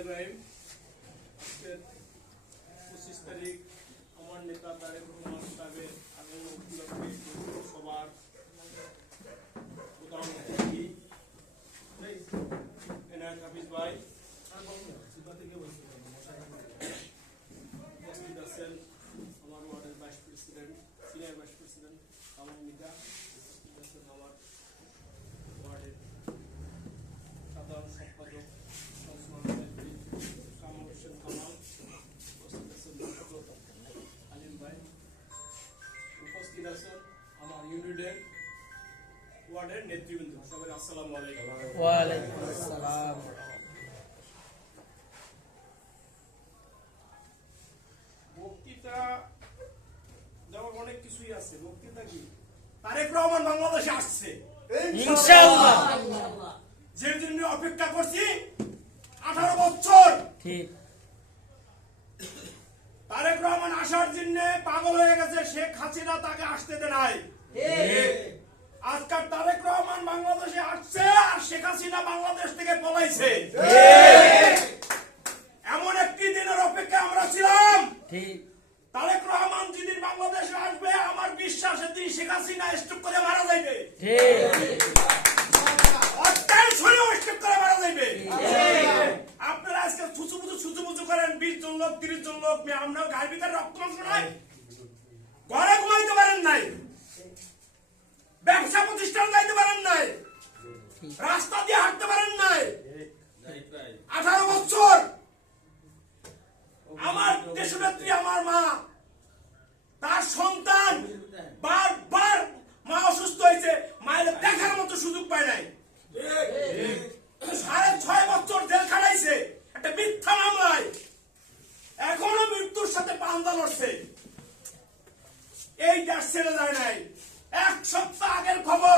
রহমানির রহিম। আজকে 25 তারিখ আমার নেতা তারেক রহমান সাহেবের আগমন উপলক্ষে সবার প্রধানমন্ত্রী এনায়েত হাফিজ ভাই উপস্থিত আছেন, আমার ওয়ার্ডের vice president, senior vice president Kamal Mita, উপস্থিত আছেন আমার ওয়ার্ডের সাধারণ সম্পাদক কামাল হোসেন কামাল, উপস্থিত আছেন আলিম ভাই, উপস্থিত আছেন আমার ইউনিটের ওয়ার্ডের নেতৃবৃন্দ। সবাই আসসালামু আলাইকুম। ওয়া আলাইকুম আসসালাম। বক্তৃতা দেওয়ার অনেক কিছুই আছে। বক্তৃতা কি? তারেক রহমান বাংলাদেশে আসছে ইনশাআল্লাহ, যে জন্য অপেক্ষা করছি 18 বছর। ঠিক। তারেক রহমান আসার জন্য পাগল হয়ে গেছে শেখ হাসিনা, তাকে আসতে দেয় নাই। আজকাল তারেক রহমান বাংলাদেশে আসছে আর শেখ হাসিনা বাংলাদেশ থেকে পলাইছে। এমন একটি দিনের অপেক্ষা আমরা ছিলাম। ঠিক। তারেক রহমান যেদিন বাংলাদেশে আসবে, আমার বিশ্বাস এদিন শেখ হাসিনা স্ট্রোক করে মারা যাইবে। আপনারা আজকে ছুচুমুচু করেন, 20 জন লোক 30 জন লোক, আমরা গায়ের ভিতরে রক্ত মাংস নাই, ঘরে ঘুমাইতে পারেন নাই, ব্যবসা প্রতিষ্ঠান যাইতে পারেন নাই, রাস্তা দিয়ে হাঁটতে পারেন নাই। 18 বছর আমার দেশনেত্রী, আমার মা, তার সন্তান বারবার মা অসুস্থ হয়েছে, মায়ের দেখার মতো সুযোগ পায় নাই। 6.5 বছর জেল খাটাইছে একটা মিথ্যা মামলায়, এখনো মৃত্যুর সাথে পাঞ্জা লড়ছে। এই দেশ ছেড়ে যায় নাই। 1 সপ্তাহ আগের খবর,